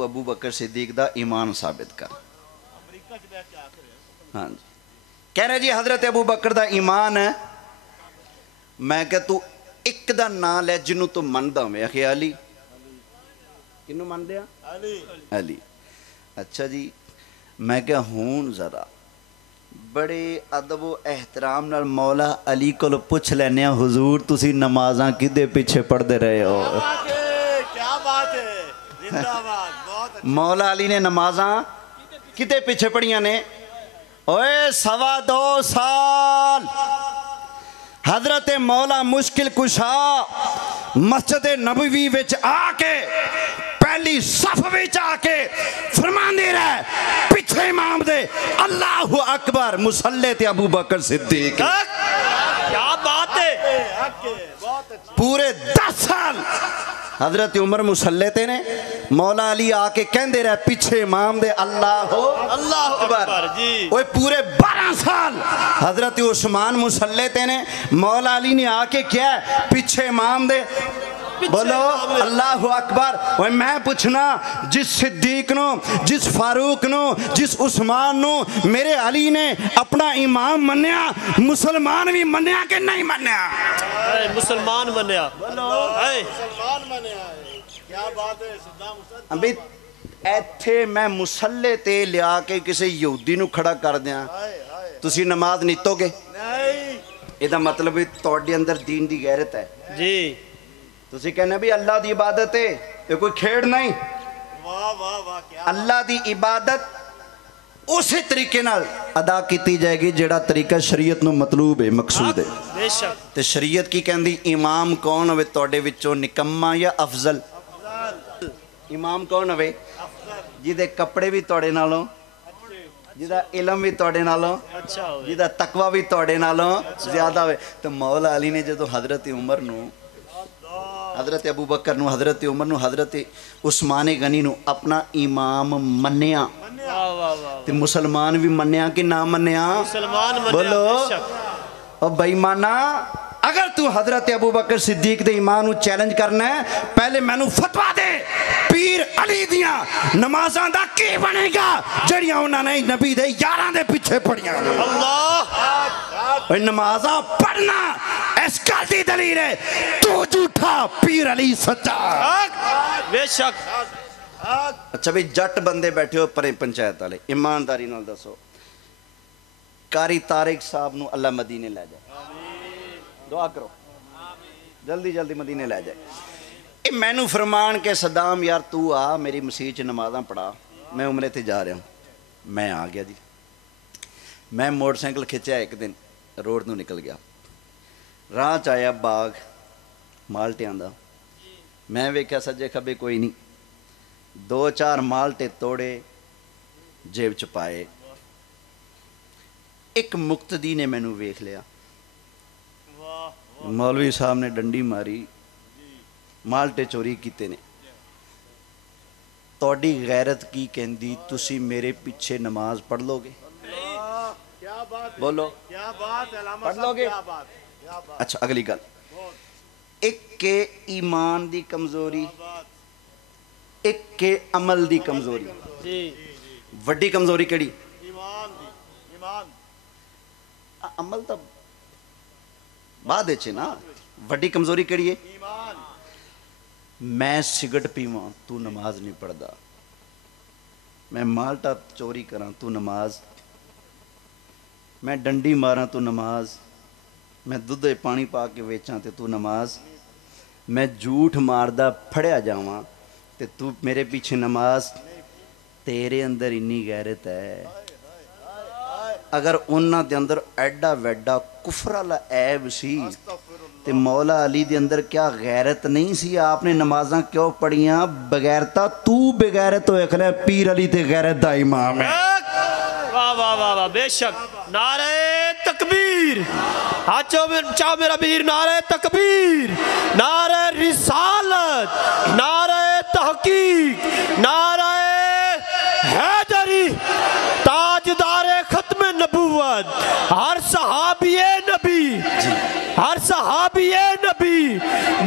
تو ابو بکر صدیق دا ایمان ثابت کر. ہاں جی کہہ رہے جی حضرت ابو بکر دا ایمان ہے. میں کہ تو ایک دا نام لے جنوں تو مندا میں اخی علی کنوں من دیا علی. اچھا جی میں کہ ہوں ذرا بڑے ادب و احترام نال مولا علی کو پوچھ لینے حضور تسی نمازاں کدے پیچھے پڑھ دے رہے ہو. کیا بات ہے زندہ باد. مولا علی نے نمازاں کدے پیچھے پڑھیاں نے. اوے 2.25 سال حضرت مولا مشکل کشا مسجد نبوی وچ آ کے پہلی صف وچ آ کے فرماندے رہے پیچھے امام دے اللہ اکبر مصلی تے ابو بکر صدیق. کیا بات ہے. پورے 10 سال حضرت عمر مصلی تے نے مولا علی آ کے کہندے رہے پیچھے امام دے اللہ اکبر جی. وہ پورے 12 سال حضرت عثمان مصلی تے نے مولا علی نے آ کے کیا پیچھے امام دے بولو اللہ اکبر. وہ میں پوچھنا جس صدیق نو جس فاروق نو جس عثمان نو میرے علی نے اپنا امام منیا مسلمان بھی منیا کہ نہیں منیا. مسلمان منیا مسلمان منیا. کیا بات ہے. ابھی ایتھے میں مصلی تے لیا کے کسی یہودی نو کھڑا کر دیا تسی نماز نیتو گے. یہ دا مطلب تواڈے اندر دین دی غیرت ہے جی. تسی کہنے بھی اللہ دی عبادت ہے یہ کوئی کھیڑ نہیں. اللہ دی عبادت اسی طریقے نال ادا کیتی جائے گی جڑا طریقہ شریعت نو مطلوب ہے مقصود ہے. بے شک. تے شریعت کی کہندی امام کون ہوئے تواڈے وچوں نکما یا افضل. امام کون ہوئے جیدے کپڑے بھی تواڈے نالوں جیدہ علم بھی تواڈے نالوں جیدہ تقوی بھی تواڈے نالوں زیادہ ہوئے. تو مولا علی نے جدو حضرت عمر نو حضرت ابو بکر نو حضرت عمر نو حضرت عثمان غنی نو اپنا امام منیا تے مسلمان بھی منیا کہ نہ منیا. بولو او بے ایمانا اگر تو حضرت ابو بکر صدیق دے ایمان نو چیلنج کرنا ہے پہلے میں نو فتوہ دے پیر علی دیاں نمازاں دا کی بنے گا جڑیاں انہاں نے نبی دے یاراں دے پیچھے پڑھیاں. اللہ نمازاں پڑھنا اس کا دی دلیل ہے تو جھوٹا پیر علی سچا. بے شک. اچھا بھی جٹ بندے بیٹھے ہو پرے پنچایت والے ایمانداری نال دسو قاری طارق صاحب نو اللہ مدینے لے جائے. دعا کرو جلدی جلدی مدینے لے جائے. اے میں نو فرمان کے صدام یار تو آ میری مسیح چ نمازاں پڑھا میں عمرے تے جا رہا ہوں. میں آ گیا جی. میں موٹر سائیکل کھچیا ایک دن روڈ نو نکل گیا راہ چ آیا باغ مالٹیاں دا. میں ویکھیا سجے کھبے کوئی نہیں 2-4 مالٹے توڑے جیب چ پائے. ایک مقتدی نے مینوں ویکھ لیا مولوی صاحب نے ڈنڈی ماری مالٹے چوری کیتے نے. توڑی غیرت کی کہندی تسی میرے پیچھے نماز پڑھ لو گے. بولو پڑھ لو گے. اچھا اگلی گل ایک کے ایمان دی کمزوری ایک کے عمل دی کمزوری. وڈی کمزوری کیڑی عمل تا بعد چھے نا. وڈی کمزوری کیڑی ہے میں سگرٹ پیواں تو نماز نہیں پڑھدا میں مالٹا چوری کراں تو نماز میں ڈنڈی ماراں تو نماز میں دودھ پانی پا کے ویچاں تے تو نماز میں جھوٹ ماردا پھڑیا جاواں تے تو میرے پیچھے نماز. تیرے اندر انی غیرت ہے اگر انہاں دے اندر ایڈا ویڈا کفر والا عیب سی تے مولا علی دے اندر کیا غیرت نہیں سی. آپ نے نمازاں کیوں پڑھیاں بغیرتا تو بغیرت ہوئے کھلے پیر علی تے غیرت دا امام ہے. واہ واہ واہ واہ بے شک. نعرہ تکبیر چاہو میرا بیر. نعرہ تکبیر نعرہ رسالت نعرہ تحقیق نعرہ حیدری تاجدار ختم نبوت ہر صحابی نبی ہر صحابی نبی